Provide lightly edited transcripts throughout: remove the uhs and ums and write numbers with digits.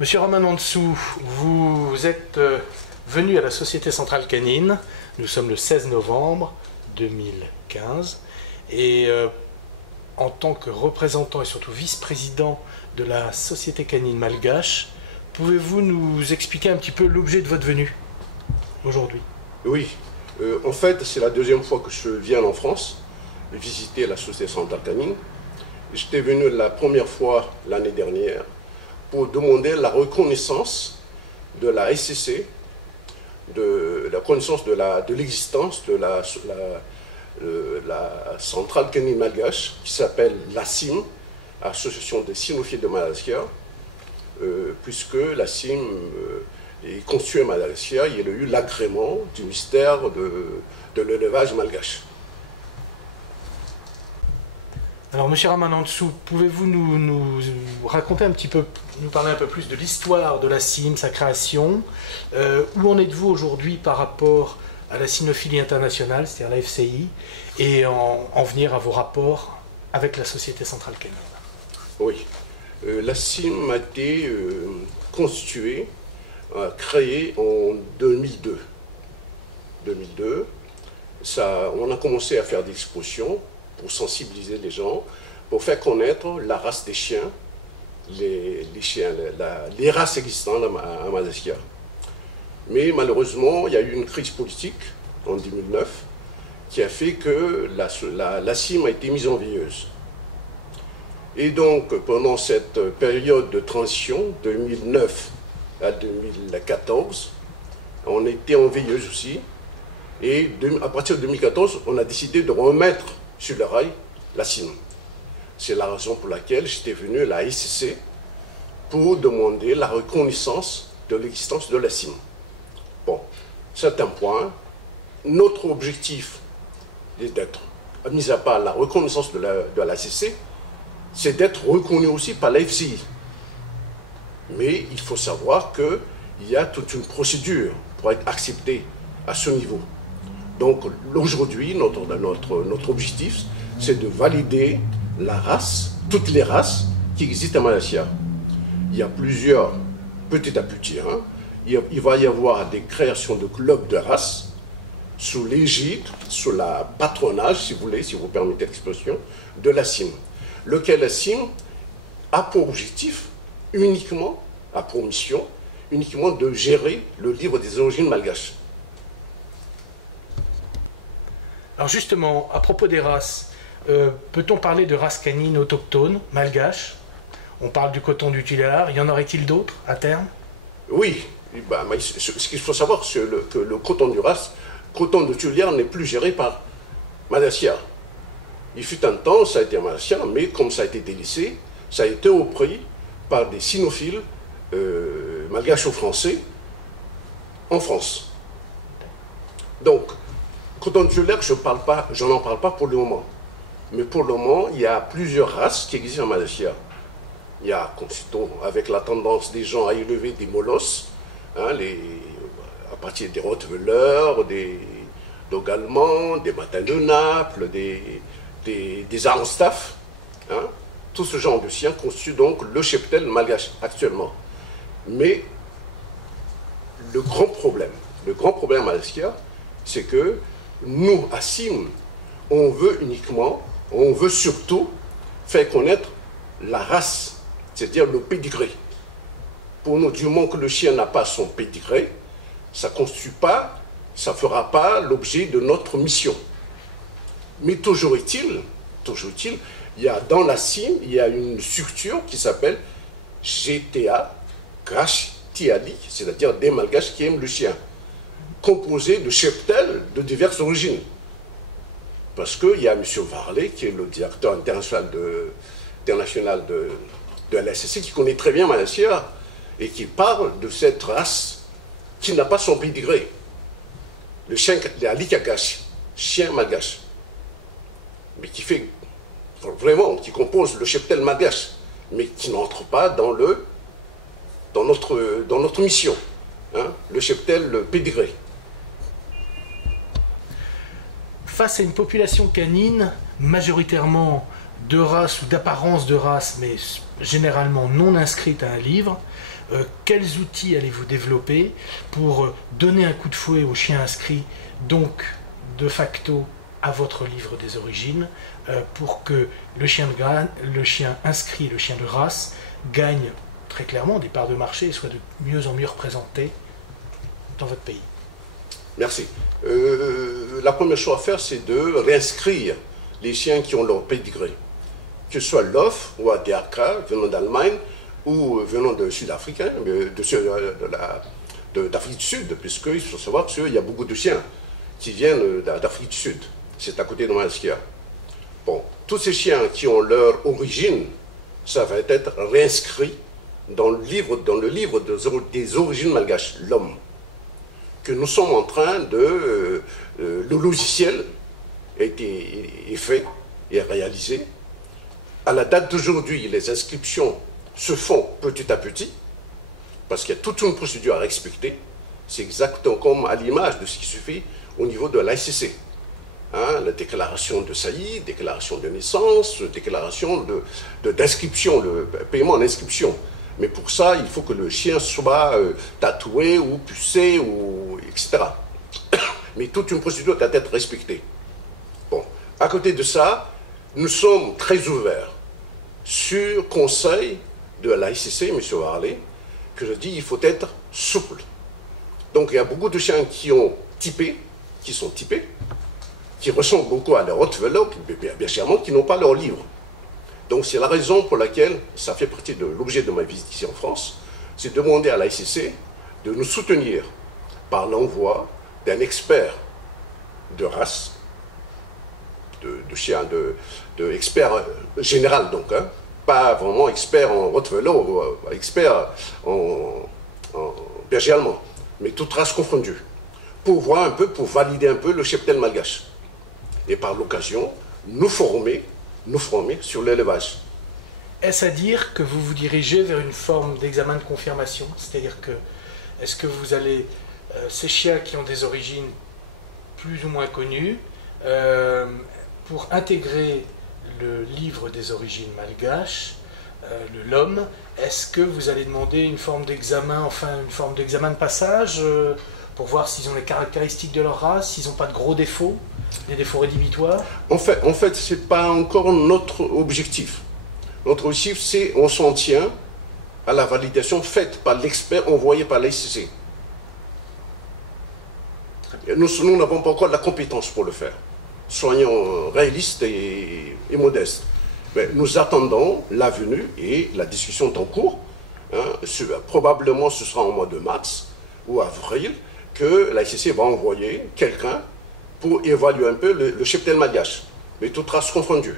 Monsieur Ramanansou, vous êtes venu à la Société Centrale Canine. Nous sommes le 16 novembre 2015 et en tant que représentant et surtout vice-président de la Société Canine Malgache, pouvez-vous nous expliquer un petit peu l'objet de votre venue aujourd'hui? Oui, en fait c'est la deuxième fois que je viens en France visiter la Société Centrale Canine. J'étais venu la première fois l'année dernière pour demander la reconnaissance de la SCC, de la reconnaissance de l'existence de la centrale canine malgache qui s'appelle l'ACIM, Association des cynophiles de Madagascar, puisque l'ACIM est constituée à Madagascar, il y a eu l'agrément du ministère de l'élevage malgache. Alors, Monsieur Ramanansou, pouvez-vous nous raconter un petit peu, nous parler un peu plus de l'histoire de la CIM, sa création, où en êtes-vous aujourd'hui par rapport à la cynophilie internationale, c'est-à-dire la FCI, et en venir à vos rapports avec la Société Centrale Canine? Oui, la CIM a été constituée, créée en 2002. On a commencé à faire des expositions pour sensibiliser les gens, pour faire connaître la race des chiens, les races existantes à Madagascar. Mais malheureusement, il y a eu une crise politique en 2009 qui a fait que la CIM a été mise en veilleuse. Et donc, pendant cette période de transition, 2009 à 2014, on était en veilleuse aussi. Et à partir de 2014, on a décidé de remettre sur le rail la CIM. C'est la raison pour laquelle j'étais venu à la SCC pour demander la reconnaissance de l'existence de la CIM. Bon, c'est un point. Notre objectif est d'être, mis à part la reconnaissance de la SCC, c'est d'être reconnu aussi par la FCI. Mais il faut savoir qu'il y a toute une procédure pour être accepté à ce niveau. Donc aujourd'hui, notre objectif, c'est de valider la race, toutes les races qui existent à Madagascar. Il y a plusieurs, petit à petit, il va y avoir des créations de clubs de races sous l'égide, sous la patronage, si vous voulez, si vous permettez l'expression, de la CIM. Lequel la CIM a pour objectif uniquement, a pour mission, uniquement de gérer le livre des origines malgaches. Alors justement, à propos des races, peut-on parler de races canines autochtones, malgaches? On parle du coton du Tuléar, y en aurait-il d'autres à terme? Oui, mais ce qu'il faut savoir, c'est que le coton du Tuléar n'est plus géré par Madagascar. Il fut un temps, ça a été à Madagascar, mais comme ça a été délaissé, ça a été repris par des cynophiles malgaches ou français en France. Donc, coton du Tuléar, je n'en parle pas pour le moment. Mais pour le moment, il y a plusieurs races qui existent à Madagascar. Il y a, avec la tendance des gens à élever des molosses, à partir des rottweilers, des dogs allemands, des matins de Naples, des Arnstaff, tout ce genre de chiens constitue donc le cheptel malgache actuellement. Mais le grand problème à Madagascar, c'est que nous, à CIM, on veut surtout faire connaître la race, c'est-à-dire le pédigré. Pour nous, du moment que le chien n'a pas son pédigré, ça ne fera pas l'objet de notre mission. Mais toujours est-il, dans la CIM, il y a une structure qui s'appelle GTA, Gash Tiali, c'est-à-dire des Malgaches qui aiment le chien, composé de cheptels de diverses origines. Parce qu'il y a M. Varlet, qui est le directeur international de la SCC, qui connaît très bien Madagascar, et qui parle de cette race qui n'a pas son pédigré. Le chien, les Alikagash, chien malgache, mais qui compose le cheptel malgache, mais qui n'entre pas dans notre mission, le cheptel pédigré. Face à une population canine majoritairement de race ou d'apparence de race, mais généralement non inscrite à un livre, quels outils allez-vous développer pour donner un coup de fouet au chien inscrit, donc de facto à votre livre des origines, pour que le chien inscrit, le chien de race, gagne très clairement des parts de marché et soit de mieux en mieux représenté dans votre pays? Merci. La première chose à faire, c'est de réinscrire les chiens qui ont leur pédigré, que ce soit l'OF ou ADRK, venant d'Allemagne ou venant de Sud-Afrique, d'Afrique du Sud, puisqu'il faut savoir qu'il y a beaucoup de chiens qui viennent d'Afrique du Sud. C'est à côté de Madagascar. Bon, tous ces chiens qui ont leur origine, ça va être réinscrit dans le livre des origines malgaches, l'homme, que nous sommes en train de... le logiciel est fait et réalisé. À la date d'aujourd'hui, les inscriptions se font petit à petit, parce qu'il y a toute une procédure à respecter. C'est exactement comme à l'image de ce qui se fait au niveau de l'ACC. Hein, la déclaration de saillie, déclaration de naissance, déclaration d'inscription, le paiement en inscription. Mais pour ça, il faut que le chien soit tatoué ou pucé, etc. Mais toute une procédure doit être respectée. Bon, à côté de ça, nous sommes très ouverts sur conseil de l'AICC, M. Harley, que je dis il faut être souple. Donc il y a beaucoup de chiens qui sont typés, qui ressemblent beaucoup à leur Rottweiler, bien sûr, qui n'ont pas leur livre. Donc c'est la raison pour laquelle, ça fait partie de l'objet de ma visite ici en France, c'est demander à l'AICC de nous soutenir par l'envoi d'un expert de race, de chien, expert général donc, hein, pas vraiment expert en Rottweiler, expert en berger allemand, mais toute race confondue, pour voir un peu, pour valider un peu le cheptel malgache. Et par l'occasion, nous former sur l'élevage. Est-ce à dire que vous vous dirigez vers une forme d'examen de confirmation? C'est-à-dire que, est-ce que vous allez, ces chiens qui ont des origines plus ou moins connues, pour intégrer le livre des origines malgaches, le LOM, est-ce que vous allez demander une forme d'examen, enfin une forme d'examen de passage, pour voir s'ils ont les caractéristiques de leur race, s'ils n'ont pas de gros défauts, des défauts rédhibitoires? En fait ce n'est pas encore notre objectif. Notre objectif, c'est on s'en tient à la validation faite par l'expert envoyé par l'AICC. Nous n'avons pas encore la compétence pour le faire. Soyons réalistes et modestes. Mais nous attendons la venue et la discussion est en cours. Hein, probablement ce sera au mois de mars ou avril que l'AICC va envoyer quelqu'un pour évaluer un peu le cheptel malgache, mais toute race confondue.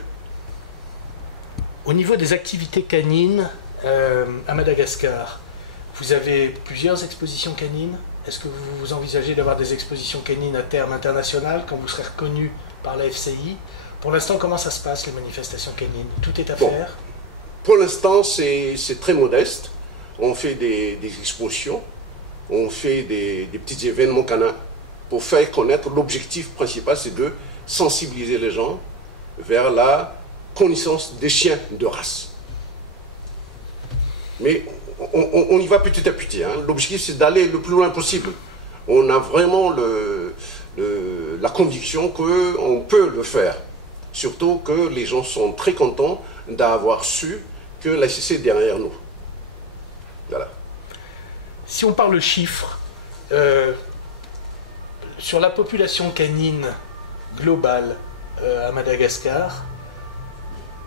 Au niveau des activités canines à Madagascar, vous avez plusieurs expositions canines. Est-ce que vous envisagez d'avoir des expositions canines à terme international quand vous serez reconnu par la FCI? Pour l'instant, comment ça se passe, les manifestations canines? Tout est à faire? Pour l'instant, c'est très modeste. On fait des expositions, on fait des petits événements canins pour faire connaître. L'objectif principal, c'est de sensibiliser les gens vers la connaissance des chiens de race. Mais on y va petit à petit. Hein. L'objectif, c'est d'aller le plus loin possible. On a vraiment la conviction qu'on peut le faire. Surtout que les gens sont très contents d'avoir su que l'AICC est derrière nous. Voilà. Si on parle chiffres, sur la population canine globale à Madagascar,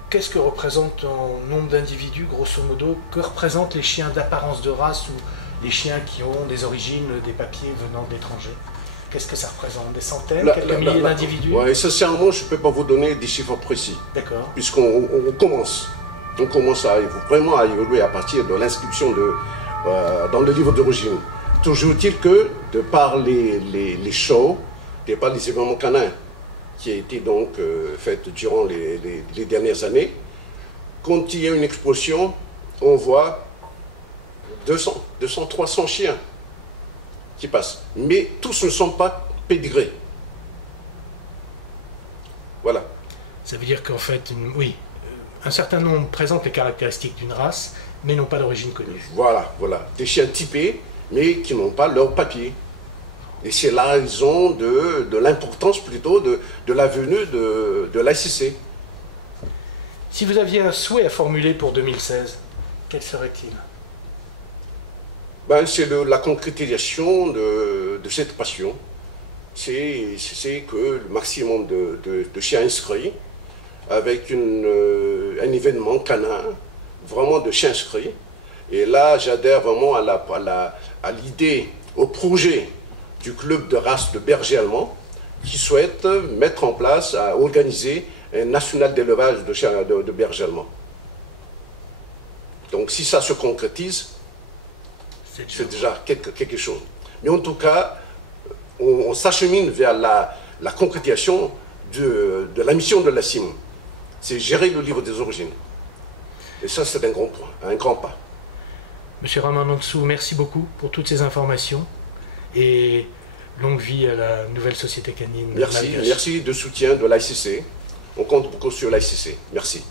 qu'est-ce que représente en nombre d'individus, grosso modo, que représentent les chiens d'apparence de race ou les chiens qui ont des origines, des papiers venant de l'étranger? Qu'est-ce que ça représente? Des centaines, quelques milliers d'individus? Oui, sincèrement, je ne peux pas vous donner des chiffres précis. D'accord. Puisqu'on commence. On commence vraiment à évoluer à partir de l'inscription dans le livre d'origine. Toujours est-il que, de par les shows, de par les événements canins qui a été donc faits durant les dernières années, quand il y a une explosion, on voit 200, 300 chiens qui passent. Mais tous ne sont pas pédigrés. Voilà. Ça veut dire qu'en fait, oui, un certain nombre présentent les caractéristiques d'une race, mais n'ont pas d'origine connue. Voilà, voilà. Des chiens typés, mais qui n'ont pas leur papier. Et c'est la raison de l'importance plutôt de la venue de l'ACC. Si vous aviez un souhait à formuler pour 2016, quel serait-il? Ben, c'est la concrétisation de cette passion. C'est que le maximum de chiens inscrits, avec un événement canin, vraiment de chiens inscrits. Et là, j'adhère vraiment à l'idée, au projet du club de race de bergers allemands, qui souhaite mettre en place, à organiser un national d'élevage de bergers allemands. Donc si ça se concrétise, c'est déjà quelque chose. Mais en tout cas, on s'achemine vers la concrétisation de la mission de la CIM. C'est gérer le livre des origines. Et ça, c'est un grand pas. Monsieur Ramanontsou, merci beaucoup pour toutes ces informations et longue vie à la nouvelle société canine. Merci de soutien de l'ACC. On compte beaucoup sur l'ACC. Merci.